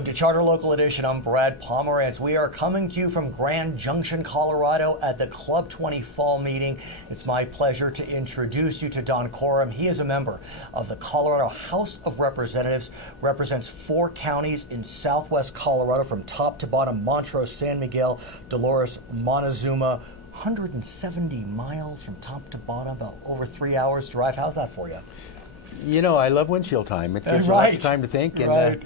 Welcome to Charter Local Edition. I'm Brad Pomerance. We are coming to you from Grand Junction, Colorado at the Club 20 Fall Meeting. It's my pleasure to introduce you to Don Coram. He is a member of the Colorado House of Representatives, represents 4 counties in southwest Colorado from top to bottom: Montrose, San Miguel, Dolores, Montezuma. 170 miles from top to bottom, about over 3 hours drive. How's that for you? You know, I love windshield time. It gives you lots of time to think, and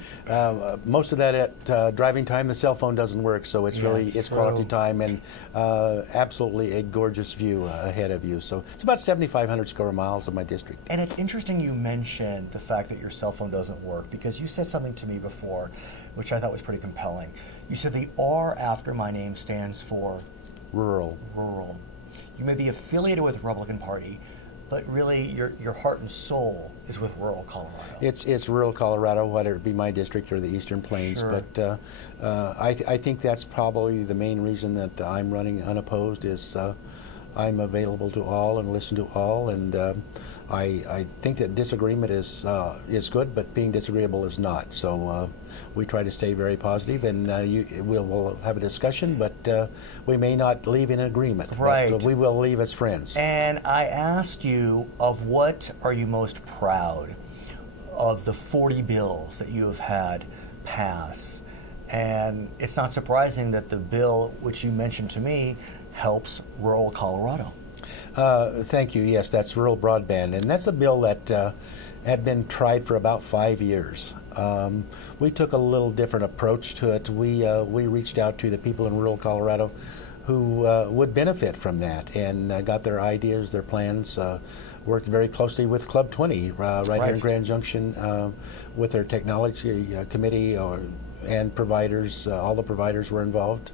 most of that at driving time, the cell phone doesn't work, so it's it's quality time, and absolutely a gorgeous view ahead of you. So it's about 7,500 square miles of my district. And it's interesting you mentioned the fact that your cell phone doesn't work, because you said something to me before, which I thought was pretty compelling. You said the R after my name stands for? Rural. Rural. You may be affiliated with the Republican Party, but really your heart and soul is with rural Colorado. It's rural Colorado, whether it be my district or the Eastern Plains. Sure. But I think that's probably the main reason that I'm running unopposed is I'm available to all and listen to all, and I think that disagreement is good, but being disagreeable is not. So we try to stay very positive, and we'll have a discussion, but we may not leave in agreement. Right. But we will leave as friends. And I asked you, of what are you most proud of the 40 bills that you have had pass? And it's not surprising that the bill, which you mentioned to me, helps rural Colorado. Thank you. Yes, that's rural broadband, and that's a bill that had been tried for about 5 years. We took a little different approach to it. We reached out to the people in rural Colorado who would benefit from that, and got their ideas, their plans. Worked very closely with Club 20 right here in Grand Junction with their technology committee and providers. All the providers were involved.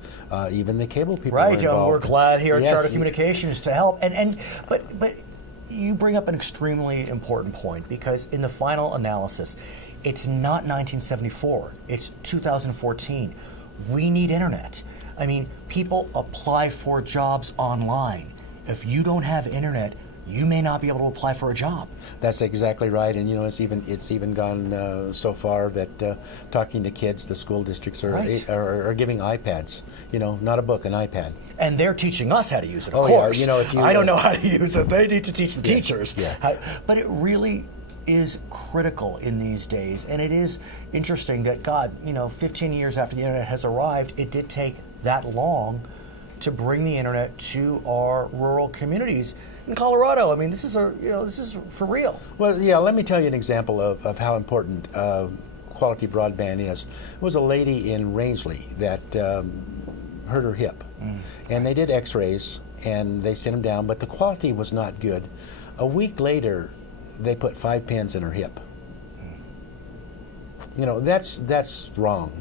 Even the cable people were involved. We're glad here at Charter Communications to help. But you bring up an extremely important point, because in the final analysis, it's not 1974. It's 2014. We need internet. I mean, people apply for jobs online. If you don't have internet, you may not be able to apply for a job. That's exactly right, and you know, it's even gone so far that talking to kids, the school districts are giving iPads. You know, not a book, an iPad. And they're teaching us how to use it. Of course, yeah, you know, if you, I don't know how to use it. They need to teach the teachers. Yeah. But it really is critical in these days, and it is interesting that 15 years after the internet has arrived, it did take that long to bring the internet to our rural communities in Colorado. I mean, this is for real. Well, yeah. Let me tell you an example of how important quality broadband is. There was a lady in Rangeley that hurt her hip, and they did X-rays and they sent them down, but the quality was not good. A week later, they put 5 pins in her hip. You know, that's wrong.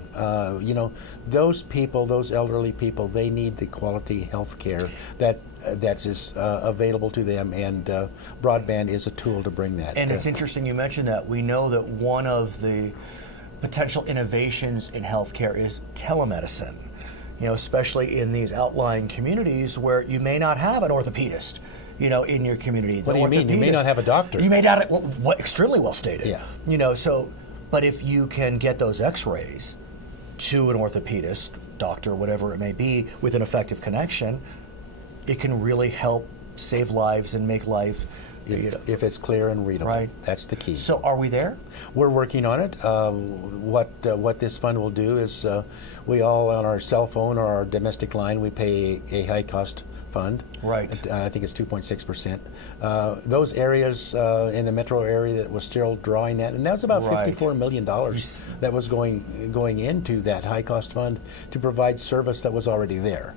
You know, those people, those elderly people, they need the quality health care that's available to them, and broadband is a tool to bring that. And it's interesting you mentioned that. We know that one of the potential innovations in healthcare is telemedicine. You know, especially in these outlying communities where you may not have an orthopedist, you know, in your community. What do you mean? You may not have a doctor. You may not. What extremely well stated. Yeah. You know, so, but if you can get those X-rays to an orthopedist, doctor, whatever it may be, with an effective connection, it can really help save lives and make life. If it's clear and readable, right. That's the key. So are we there? We're working on it. What this fund will do is we all, on our cell phone or our domestic line, we pay a high-cost fund. Right. I think it's 2.6%. Those areas in the metro area that was still drawing that, and that was about $54 million that was going into that high-cost fund to provide service that was already there.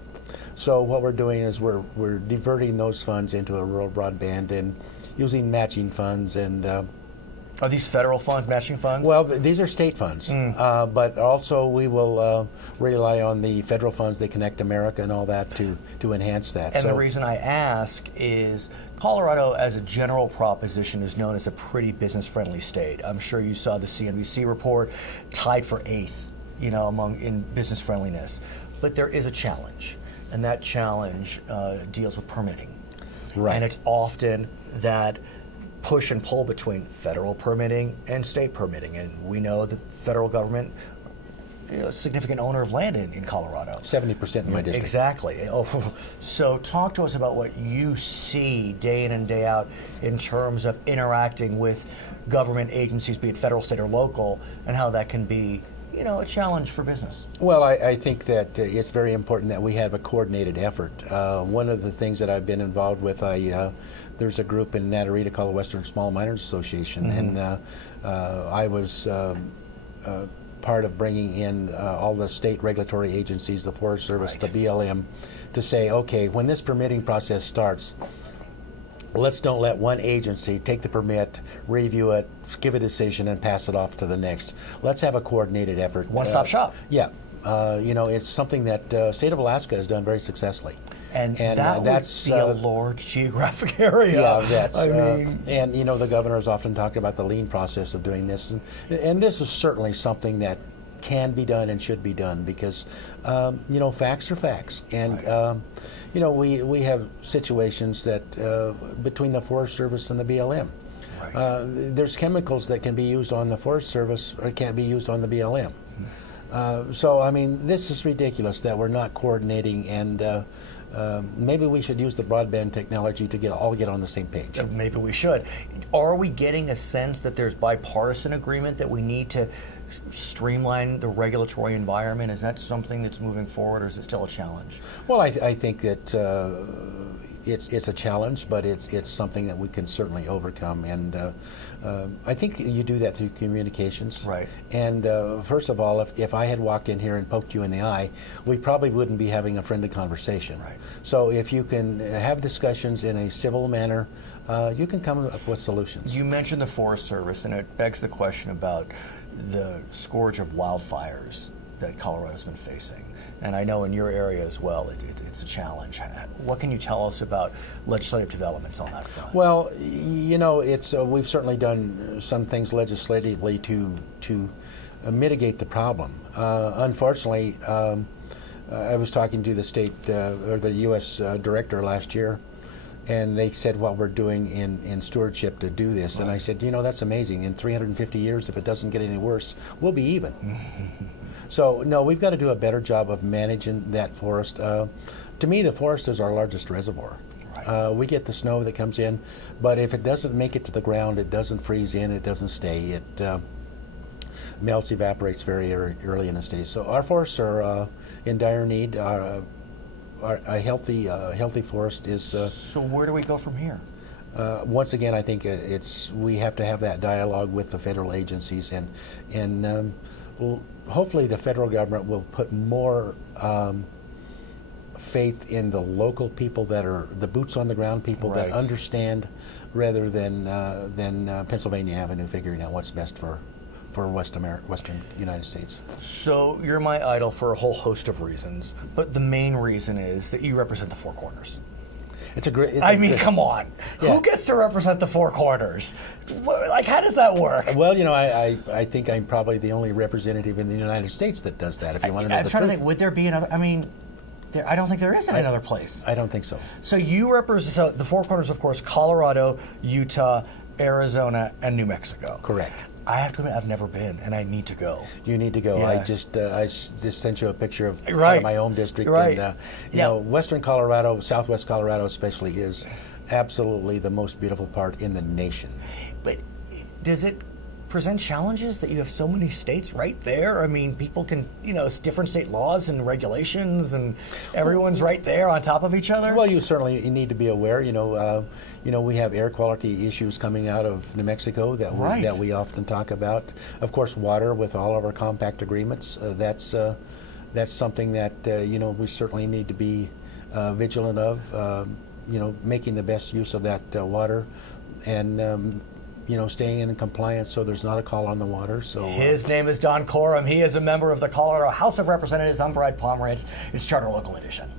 So what we're doing is we're diverting those funds into a rural broadband and using matching funds. And are these federal funds, matching funds? Well, these are state funds, but also we will rely on the federal funds, the Connect America and all that to enhance that. And the reason I ask is Colorado, as a general proposition, is known as a pretty business-friendly state. I'm sure you saw the CNBC report, tied for 8th, you know, in business friendliness. But there is a challenge, and that challenge deals with permitting. Right. And it's often that push and pull between federal permitting and state permitting. And we know the federal government a significant owner of land in Colorado. 70% in my district. Exactly. Oh, so talk to us about what you see day in and day out in terms of interacting with government agencies, be it federal, state, or local, and how that can be, a challenge for business. Well, I think that it's very important that we have a coordinated effort. One of the things that I've been involved with, there's a group in Natarita called the Western Small Miners Association, and I was part of bringing in all the state regulatory agencies, the Forest Service, the BLM, to say, okay, when this permitting process starts, let's don't let one agency take the permit, review it, give a decision, and pass it off to the next. Let's have a coordinated effort. One-stop shop. Yeah. It's something that state of Alaska has done very successly. And that's would be a large geographic area. Yeah, that's. And the governor has often talked about the lean process of doing this, and this is certainly something that can be done and should be done because, facts are facts, and we have situations that between the Forest Service and the BLM. Right. There's chemicals that can be used on the Forest Service or can't be used on the BLM. This is ridiculous that we're not coordinating, and maybe we should use the broadband technology to all get on the same page. Maybe we should. Are we getting a sense that there's bipartisan agreement that we need to streamline the regulatory environment? Is that something that's moving forward, or is it still a challenge? Well, I think that it's a challenge, but it's something that we can certainly overcome, and I think you do that through communications. Right. And first of all, if I had walked in here and poked you in the eye, we probably wouldn't be having a friendly conversation. Right. So if you can have discussions in a civil manner, you can come up with solutions. You mentioned the Forest Service, and it begs the question about the scourge of wildfires that Colorado's been facing. And I know in your area as well, it's a challenge. What can you tell us about legislative developments on that front? Well, we've certainly done some things legislatively to mitigate the problem. Unfortunately, I was talking to the state or the U.S. director last year, and they said what we're doing in stewardship to do this. Right. And I said, that's amazing. In 350 years, if it doesn't get any worse, we'll be even. So, no, we've got to do a better job of managing that forest. To me, the forest is our largest reservoir. Right. We get the snow that comes in, but if it doesn't make it to the ground, it doesn't freeze in, it doesn't stay. It melts, evaporates very early in the stage. So our forests are in dire need. A healthy forest is... so where do we go from here? Once again, I think we have to have that dialogue with the federal agencies, and hopefully the federal government will put more faith in the local people that are the boots on the ground people right. that understand, rather than Pennsylvania Avenue figuring out what's best for Western United States. So you're my idol for a whole host of reasons, but the main reason is that you represent the Four Corners. Come on. Yeah. Who gets to represent the Four Corners? How does that work? Well, I think I'm probably the only representative in the United States that does that, if you want to know the truth. I'm trying to think, would there be another? I don't think there is another place. I don't think so. So you represent the Four Corners, of course, Colorado, Utah, Arizona, and New Mexico. Correct. I have to admit, I've never been, and I need to go. You need to go. Yeah. I just sent you a picture of right. my home district. Right. And, Western Colorado, Southwest Colorado especially, is absolutely the most beautiful part in the nation. But does it present challenges that you have so many states right there? People can, different state laws and regulations, and everyone's right there on top of each other? Well, you certainly need to be aware. We have air quality issues coming out of New Mexico that we often talk about. Of course, water with all of our compact agreements. That's something that we certainly need to be vigilant of. Making the best use of that water, and staying in compliance so there's not a call on the water. So his name is Don Coram. He is a member of the Colorado House of Representatives. I'm Brad Pomerance. It's Charter Local Edition.